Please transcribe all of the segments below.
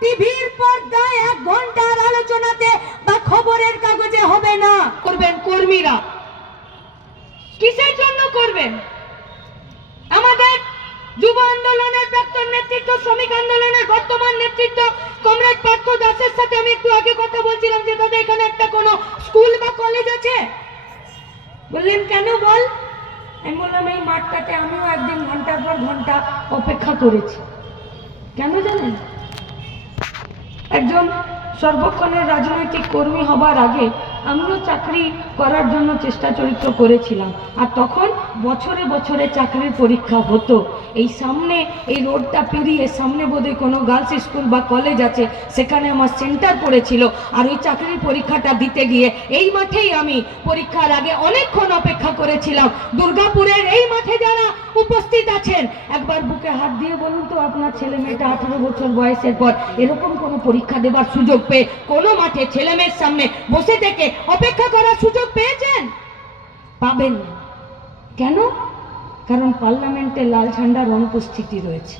টিভির পর্দায় এক ঘণ্টার আলোচনাতে বা খবরের কাগজে হবে না। করবেন কর্মীরা। কিসের জন্য করবেন? আমাদের যুব আন্দোলনের প্রাক্তন নেতৃত্ব, শ্রমিক আন্দোলনের বর্তমান নেতৃত্ব, কমরেড পার্থ দাসের সাথে আমি একটু আগে কথা বলছিলাম যে তাদের এখানে একটা কোনো স্কুল বা কলেজ আছে? বললেন, কেন বল? আমি বললাম, এই মাঠটাতে আমিও একদিন ঘণ্টার পর ঘণ্টা অপেক্ষা করেছি। কেন জানেন? একজন সর্বক্ষণের রাজনৈতিক কর্মী হবার আগে আমিও চাকরি করার জন্য চেষ্টা চরিত্র করেছিলাম। আর তখন বছরে বছরে চাকরির পরীক্ষা হতো। এই সামনে এই রোডটা পেরিয়ে সামনে বোধহয় কোনো গার্লস স্কুল বা কলেজ আছে, সেখানে আমার সেন্টার পড়েছিল। আর ওই চাকরির পরীক্ষাটা দিতে গিয়ে এই মাঠেই আমি পরীক্ষার আগে অনেকক্ষণ অপেক্ষা করেছিলাম। দুর্গাপুরের এই মাঠে যারা উপস্থিত আছেন, একবার বুকে হাত দিয়ে বলুন তো আপনার ছেলে মেয়েটা আঠারো বছর বয়সের পর এরকম কোনো পরীক্ষা দেবার সুযোগ পেয়ে কোনো মাঠে ছেলে মেয়ের সামনে বসে থেকে অপেক্ষা করার সুযোগ পেয়েছেন? পাবেন না। কেন? কারণ পার্লামেন্টে লাল ঝান্ডার অনুপস্থিতি রয়েছে।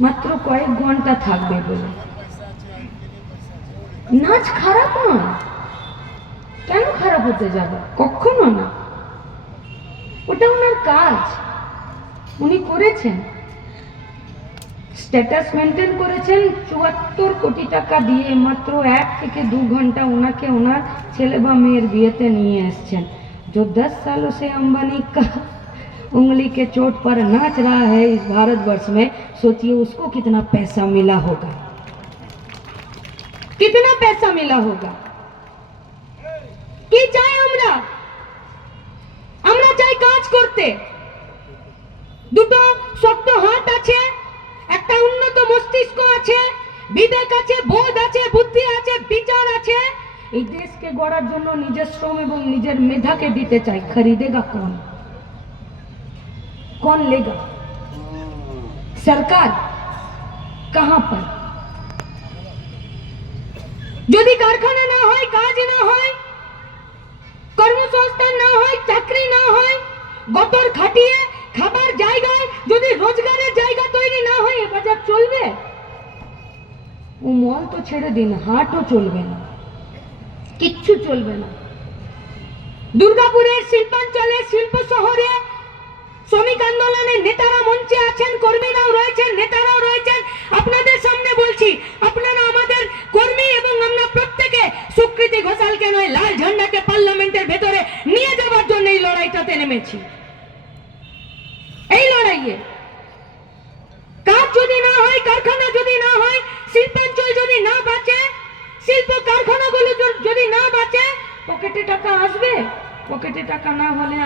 মাত্র কয়েক ঘণ্টা থাকবে বলে। নাচ খারাপ নয়। কেন খারাপ হতে যাবে? কখনো না। ওটা ওনার কাজ। উনি করেছেন। স্ট্যাটাস মেনটেন করেছেন। চুয়াত্তর কোটি টাকা দিয়ে মাত্র এক থেকে দু ঘণ্টা ওনাকে ওনার ছেলে বা মেয়ের বিয়েতে নিয়ে এসছেন। जो दस सालों से अंबानी का उंगली के चोट पर नाच रहा है इस भारतवर्ष में सोचिए उसको कितना पैसा मिला होगा कितना पैसा मिला होगा কি চাই আমরা আমরা চাই কাজ করতে দুটো শক্ত হাত আছে একটা উন্নত মস্তিষ্ক আছে বিবেক আছে বোধ আছে বুদ্ধি আছে বিচার আছে এই দেশকে গড়ার জন্য নিজের শ্রম এবং নিজের মেধাকে দিতে চাই। খরিদেগা কোন? কোন লেগা? সরকার কাহা पर যদি কারখানা না হয়, কাজ না হয়, কর্মসংস্থান না হয়, চাকরি না হয়, গতর খাটিয়ে খাবার জায়গায় যদি রোজগারের জায়গা তৈরি না হয় বাজার চলবে? ও মল তো ছেড়ে দিন, হাটও চলবে না। কিচ্ছু চলবে না। দুর্গাপুরের শিল্পাঞ্চলের শিল্প শহরে শ্রমিক আন্দোলনের নেতারা মঞ্চে আছেন, কর্মীরাও রয়েছেন, নেতারাও রয়েছেন। আপনাদের সামনে বলছি, আপনারা আমাদের কর্মী এবং আমরা প্রত্যেকে সুকৃতি ঘোষালকে নয়, লাল ঝান্ডাকে পার্লামেন্টের ভেতরে নিয়ে যাওয়ার জন্য এই লড়াইটাতে নেমেছি। এই লড়াইয়ে কাজ যদি না হয়, কারখানা যদি না হয় শিল্পাঞ্চল যদি না বাঁচে শিল্প কারখানাগুলো যদি না বাঁচে পকেটে টাকা আসবে? পকেটে টাকা না হলে